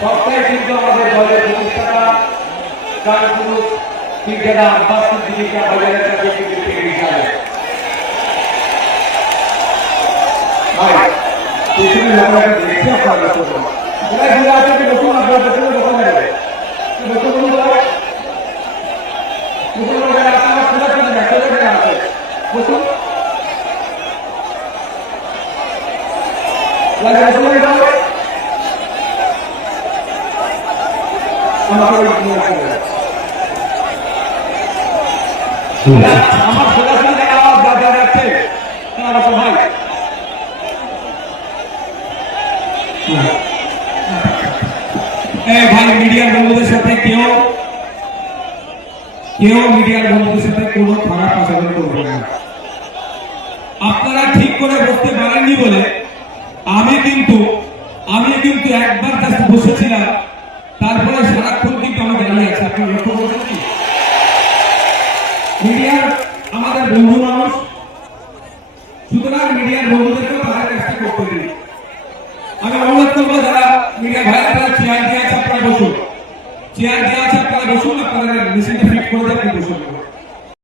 সবটাই কিন্তু আমাদের দলের প্রতিষ্ঠাতা কারপুরুষ ক্রিকেটার আব্বাসুর দিদিকে বাজারের কাছে কিন্তু হিসাবে ভাই তুমি লোকেরা দেখে আপনারা করুন ওরা ঘুরে আসে যে নতুন আপনারা দেখুন দোকান যাবে নতুন কোনো নতুন লোকেরা আপনারা খোলা করে দেখতে করে আসে নতুন লাগে আসলে দাও আমার খোলা করে আওয়াজ বাজার আছে তোমার ভাই ভাই মিডিয়ার বন্ধুদের সাথে কেউ মিডিয়ার বন্ধুদের সাথে কোনো খারাপ আচরণ করবে না। আপনারা ঠিক করে বসতে পারেননি বলে আমি কিন্তু একবার জাস্ট বসেছিলাম, তারপরে সারাক্ষণ কিন্তু আমি দাঁড়িয়ে